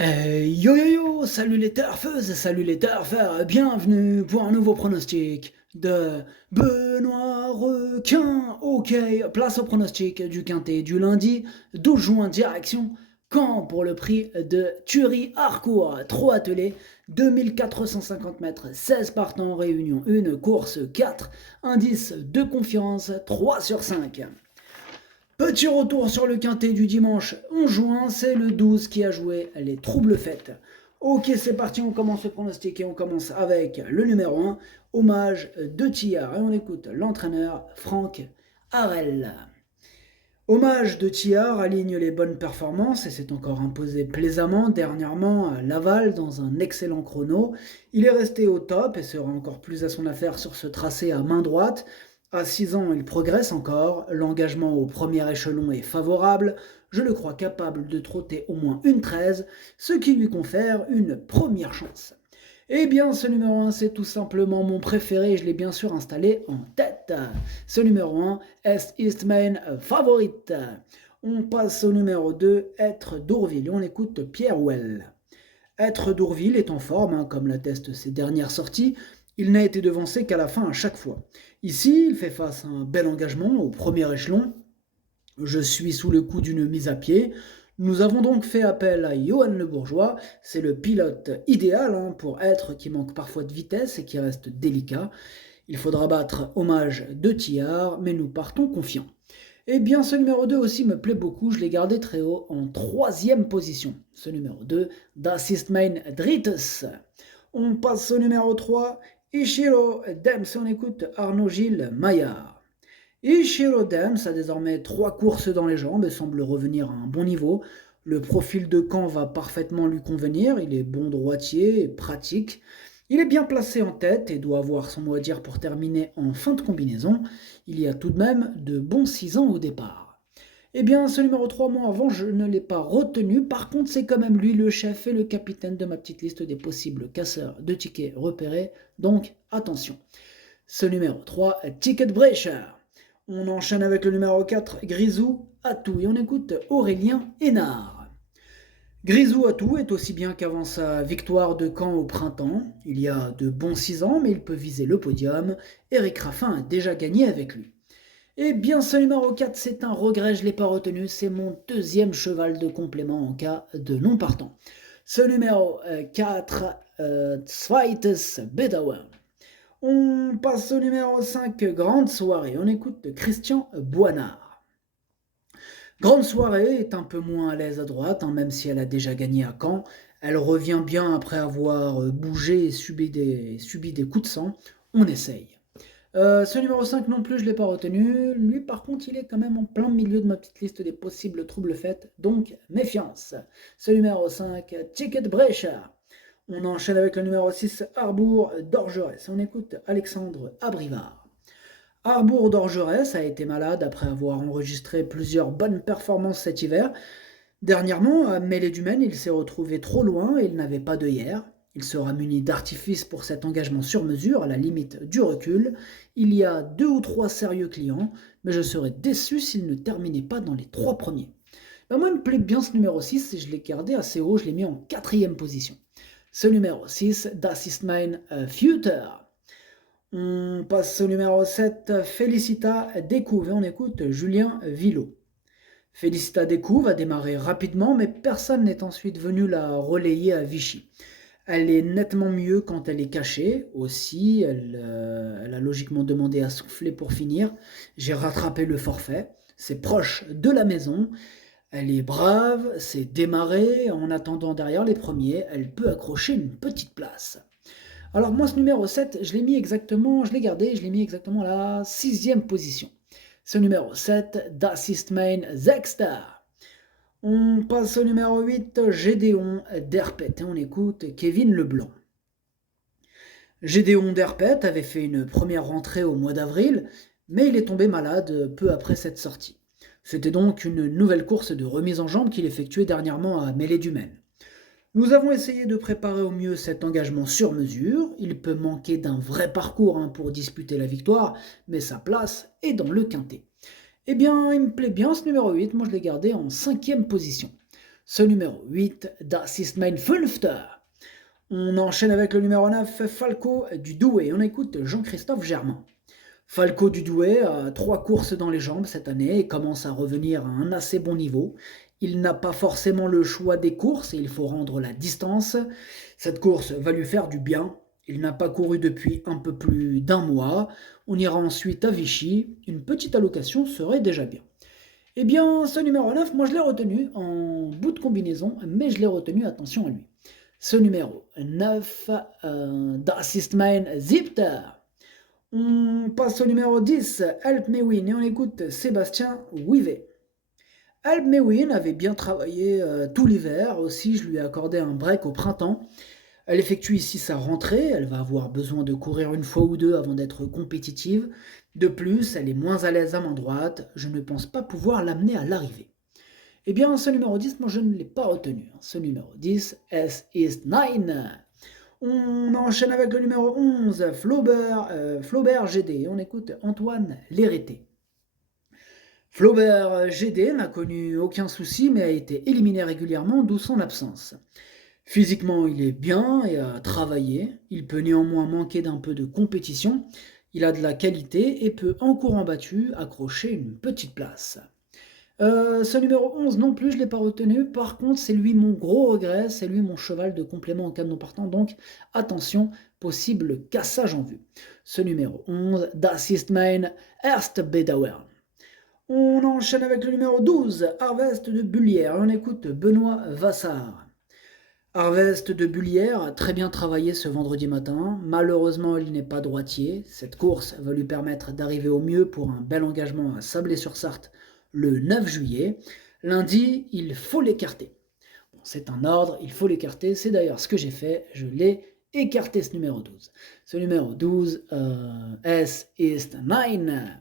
Yo yo yo, salut les turfeuses, salut les turfeurs, bienvenue pour un nouveau pronostic de Benoît Requin. Ok, place au pronostic du quintet du lundi 12 juin, direction Caen pour le prix de Thury-Harcourt. 3 attelés, 2450 mètres, 16 partants, réunion 1, course 4, indice de confiance 3 sur 5. Petit retour sur le quintet du dimanche 11 juin, c'est le 12 qui a joué les troubles fêtes. Ok, c'est parti, on commence le pronostic et on commence avec le numéro 1, Hommage de Tillard. Et on écoute l'entraîneur Franck Harel. Hommage de Tillard aligne les bonnes performances et s'est encore imposé plaisamment dernièrement à Laval dans un excellent chrono. Il est resté au top et sera encore plus à son affaire sur ce tracé à main droite. À 6 ans, il progresse encore, l'engagement au premier échelon est favorable, je le crois capable de trotter au moins une 13, ce qui lui confère une première chance. Eh bien, ce numéro 1, c'est tout simplement mon préféré, je l'ai bien sûr installé en tête. Ce numéro 1, est Eastmain favorite. On passe au numéro 2, Être d'Ourville, et on écoute Pierre Well. Être d'Ourville est en forme, comme l'attestent ses dernières sorties, il n'a été devancé qu'à la fin à chaque fois. Ici, il fait face à un bel engagement au premier échelon. Je suis sous le coup d'une mise à pied. Nous avons donc fait appel à Johan Le Bourgeois. C'est le pilote idéal pour Être qui manque parfois de vitesse et qui reste délicat. Il faudra battre Hommage de Tillard, mais nous partons confiants. Eh bien, ce numéro 2 aussi me plaît beaucoup, je l'ai gardé très haut en troisième position. Ce numéro 2, Das ist mein drittes. On passe au numéro 3, Ishiro Dems, on écoute Arnaud Gilles Maillard. Ishiro Dems a désormais 3 courses dans les jambes et semble revenir à un bon niveau. Le profil de Caen va parfaitement lui convenir, il est bon droitier et pratique. Il est bien placé en tête et doit avoir son mot à dire pour terminer en fin de combinaison. Il y a tout de même de bons 6 ans au départ. Eh bien, ce numéro 3, moi avant, je ne l'ai pas retenu. Par contre, c'est quand même lui le chef et le capitaine de ma petite liste des possibles casseurs de tickets repérés. Donc, attention. Ce numéro 3, Ticket Breacher. On enchaîne avec le numéro 4, Grisou Atou. Et on écoute Aurélien Hénard. Grisou Atou est aussi bien qu'avant sa victoire de Caen au printemps. Il y a de bons 6 ans, mais il peut viser le podium. Eric Raffin a déjà gagné avec lui. Eh bien, ce numéro 4, c'est un regret, je ne l'ai pas retenu. C'est mon deuxième cheval de complément en cas de non partant. Ce numéro 4, Zweites Bedauer. On passe au numéro 5, Grande Soirée. On écoute Christian Boinard. Grande Soirée est un peu moins à l'aise à droite, même si elle a déjà gagné à Caen. Elle revient bien après avoir bougé et subi des coups de sang. On essaye. Ce numéro 5 non plus, je ne l'ai pas retenu. Lui, par contre, il est quand même en plein milieu de ma petite liste des possibles troubles faits, donc méfiance. Ce numéro 5, Ticket Breacher. On enchaîne avec le numéro 6, Harbour d'Orgerès. On écoute Alexandre Abrivard. Harbour d'Orgerès a été malade après avoir enregistré plusieurs bonnes performances cet hiver. Dernièrement, à Mêlée du Maine, il s'est retrouvé trop loin et il n'avait pas d'œillère. Il sera muni d'artifices pour cet engagement sur mesure, à la limite du recul. Il y a 2 ou 3 sérieux clients, mais je serais déçu s'il ne terminait pas dans les 3 premiers. Moi, il me plaît bien ce numéro 6 et je l'ai gardé assez haut, je l'ai mis en 4e position. Ce numéro 6, Das ist mein Future. On passe au numéro 7, Félicita Découve, et on écoute Julien Villot. Félicita Découve a démarré rapidement, mais personne n'est ensuite venu la relayer à Vichy. Elle est nettement mieux quand elle est cachée. Aussi, elle a logiquement demandé à souffler pour finir. J'ai rattrapé le forfait. C'est proche de la maison. Elle est brave, c'est démarré. En attendant derrière les premiers, elle peut accrocher une petite place. Alors moi, ce numéro 7, je l'ai gardé, je l'ai mis exactement à la 6e position. Ce numéro 7, Das ist mein Sechster. On passe au numéro 8, Gédéon d'Herpet, et on écoute Kevin Leblanc. Gédéon d'Herpet avait fait une première rentrée au mois d'avril, mais il est tombé malade peu après cette sortie. C'était donc une nouvelle course de remise en jambe qu'il effectuait dernièrement à Mêlée du Maine. Nous avons essayé de préparer au mieux cet engagement sur mesure. Il peut manquer d'un vrai parcours pour disputer la victoire, mais sa place est dans le quintet. Eh bien, il me plaît bien ce numéro 8, moi je l'ai gardé en 5e position. Ce numéro 8, Das ist mein Fünfter. On enchaîne avec le numéro 9, Falco du Douai. On écoute Jean-Christophe Germain. Falco du Douai a 3 courses dans les jambes cette année et commence à revenir à un assez bon niveau. Il n'a pas forcément le choix des courses et il faut rendre la distance. Cette course va lui faire du bien. Il n'a pas couru depuis un peu plus d'un mois. On ira ensuite à Vichy. Une petite allocation serait déjà bien. Eh bien, ce numéro 9, moi je l'ai retenu en bout de combinaison, mais je l'ai retenu, attention à lui. Ce numéro 9, Das ist mein Siebter. On passe au numéro 10, Help Me Win, et on écoute Sébastien Wivet. Help Me Win avait bien travaillé tout l'hiver, aussi je lui ai accordé un break au printemps. Elle effectue ici sa rentrée, elle va avoir besoin de courir une fois ou deux avant d'être compétitive. De plus, elle est moins à l'aise à main droite, je ne pense pas pouvoir l'amener à l'arrivée. Eh bien, ce numéro 10, moi je ne l'ai pas retenu. Ce numéro 10, Es ist nein. On enchaîne avec le numéro 11, Flaubert GD. On écoute Antoine Lérité. Flaubert GD n'a connu aucun souci, mais a été éliminé régulièrement, d'où son absence. Physiquement, il est bien et a travaillé. Il peut néanmoins manquer d'un peu de compétition. Il a de la qualité et peut, en courant battu, accrocher une petite place. Ce numéro 11 non plus, je ne l'ai pas retenu. Par contre, c'est lui mon gros regret, c'est lui mon cheval de complément en cas de non partant. Donc, attention, possible cassage en vue. Ce numéro 11, Das ist mein erste Bedauern. On enchaîne avec le numéro 12, Harvest de Bullière. On écoute Benoît Vassard. Harvest de Bullière a très bien travaillé ce vendredi matin. Malheureusement, il n'est pas droitier. Cette course va lui permettre d'arriver au mieux pour un bel engagement à Sablé-sur-Sarthe le 9 juillet. Lundi, il faut l'écarter. Bon, c'est un ordre, il faut l'écarter. C'est d'ailleurs ce que j'ai fait. Je l'ai écarté, ce numéro 12. Ce numéro 12, Es ist nein.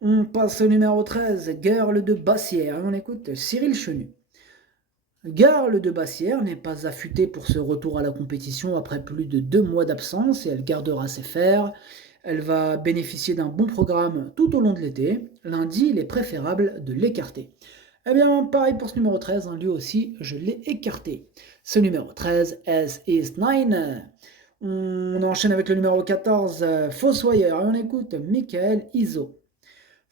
On passe au numéro 13, Girl de Bassière. On écoute Cyril Chenu. Girl de Bassière n'est pas affûtée pour ce retour à la compétition après plus de 2 mois d'absence et elle gardera ses fers. Elle va bénéficier d'un bon programme tout au long de l'été. Lundi, il est préférable de l'écarter. Eh bien, pareil pour ce numéro 13, lui aussi, je l'ai écarté. Ce numéro 13, Es ist nein. On enchaîne avec le numéro 14, Fossoyeur, et on écoute Michael Iso.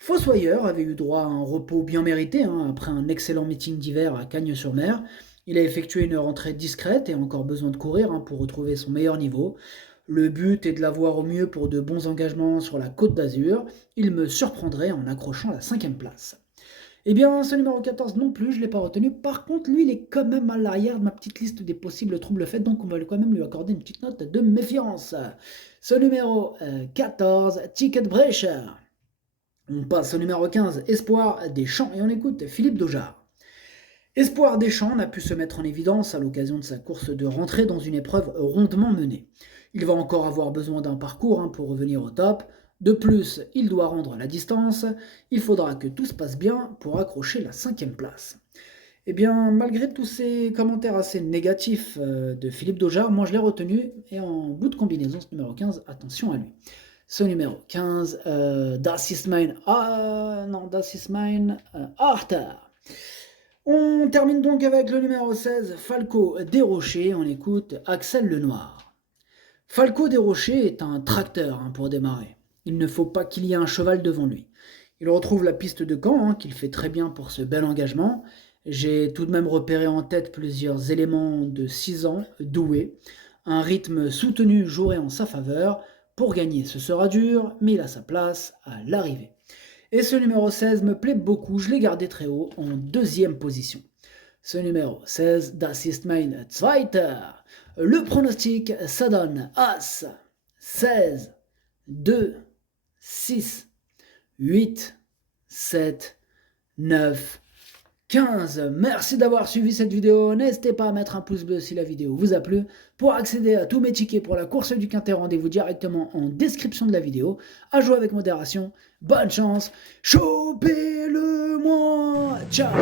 Fossoyeur avait eu droit à un repos bien mérité après un excellent meeting d'hiver à Cagnes-sur-Mer. Il a effectué une rentrée discrète et a encore besoin de courir pour retrouver son meilleur niveau. Le but est de l'avoir au mieux pour de bons engagements sur la Côte d'Azur. Il me surprendrait en accrochant la 5e place. Eh bien, ce numéro 14 non plus, je ne l'ai pas retenu. Par contre, lui, il est quand même à l'arrière de ma petite liste des possibles troubles faits, donc on va quand même lui accorder une petite note de méfiance. Ce numéro 14, Ticket Brecher. On passe au numéro 15, Espoir des Champs, et on écoute Philippe Daujard. Espoir des Champs n'a pu se mettre en évidence à l'occasion de sa course de rentrée dans une épreuve rondement menée. Il va encore avoir besoin d'un parcours pour revenir au top. De plus, il doit rendre la distance. Il faudra que tout se passe bien pour accrocher la 5e place. Eh bien, malgré tous ces commentaires assez négatifs de Philippe Daujard, moi je l'ai retenu, et en bout de combinaison, ce numéro 15, attention à lui. Ce numéro 15, Das ist mein Achter. On termine donc avec le numéro 16, Falco des Rochers. On écoute Axel Lenoir. Falco des Rochers est un tracteur pour démarrer. Il ne faut pas qu'il y ait un cheval devant lui. Il retrouve la piste de Caen, qu'il fait très bien pour ce bel engagement. J'ai tout de même repéré en tête plusieurs éléments de 6 ans doués. Un rythme soutenu jouerait en sa faveur. Pour gagner, ce sera dur, mais il a sa place à l'arrivée. Et ce numéro 16 me plaît beaucoup, je l'ai gardé très haut, en 2e position. Ce numéro 16, Das ist mein Zweiter. Le pronostic, ça donne As, 16, 2, 6, 8, 7, 9, 15. Merci d'avoir suivi cette vidéo. N'hésitez pas à mettre un pouce bleu si la vidéo vous a plu. Pour accéder à tous mes tickets pour la course du Quintet, rendez-vous directement en description de la vidéo. À jouer avec modération. Bonne chance. Chopez-le-moi. Ciao.